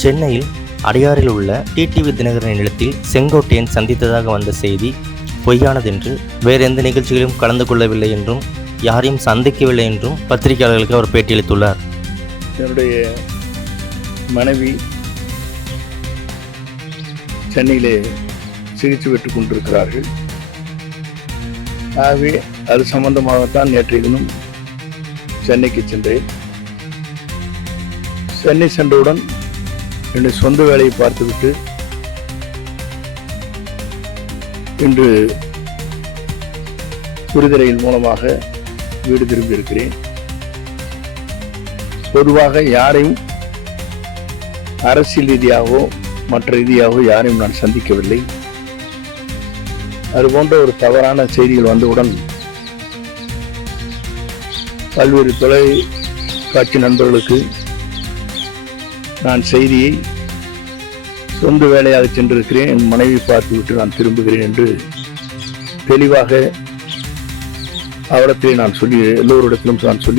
சென்னையில் அடையாறில் உள்ள டிடிவி தினகரன் நிலத்தில் செங்கோட்டையன் சந்தித்ததாக வந்த செய்தி பொய்யானதென்று வேறு எந்த நிகழ்ச்சிகளிலும் கலந்து கொள்ளவில்லை என்றும் யாரையும் சந்திக்கவில்லை என்றும் பத்திரிகையாளர்களுக்கு அவர் பேட்டியளித்துள்ளார் என்னுடைய மனைவி சென்னையிலே சிகிச்சை பெற்றுக் கொண்டிருக்கிறார்கள். ஆகவே அது சம்பந்தமாகத்தான் நேற்றைய தினம் சென்னைக்கு சென்றேன். சென்னை சென்றவுடன் என்னுடைய சொந்த வேலையை பார்த்துவிட்டு இன்று குருதிரையின் மூலமாக வீடு திரும்பியிருக்கிறேன். பொதுவாக யாரையும் அரசியல் ரீதியாகவோ மற்ற ரீதியாகவோ யாரையும் நான் சந்திக்கவில்லை. அதுபோன்ற ஒரு தவறான செய்திகள் வந்தவுடன் பல்வேறு தொலைக்காட்சி நண்பர்களுக்கு நான் செய்தியை சொந்த வேலையாக சென்றிருக்கிறேன். என் மனைவி பார்த்துவிட்டு நான் திரும்புகிறேன் என்று தெளிவாக அவரிடத்திலே நான் சொல்லி எல்லோரிடத்திலும் நான் சொல்லி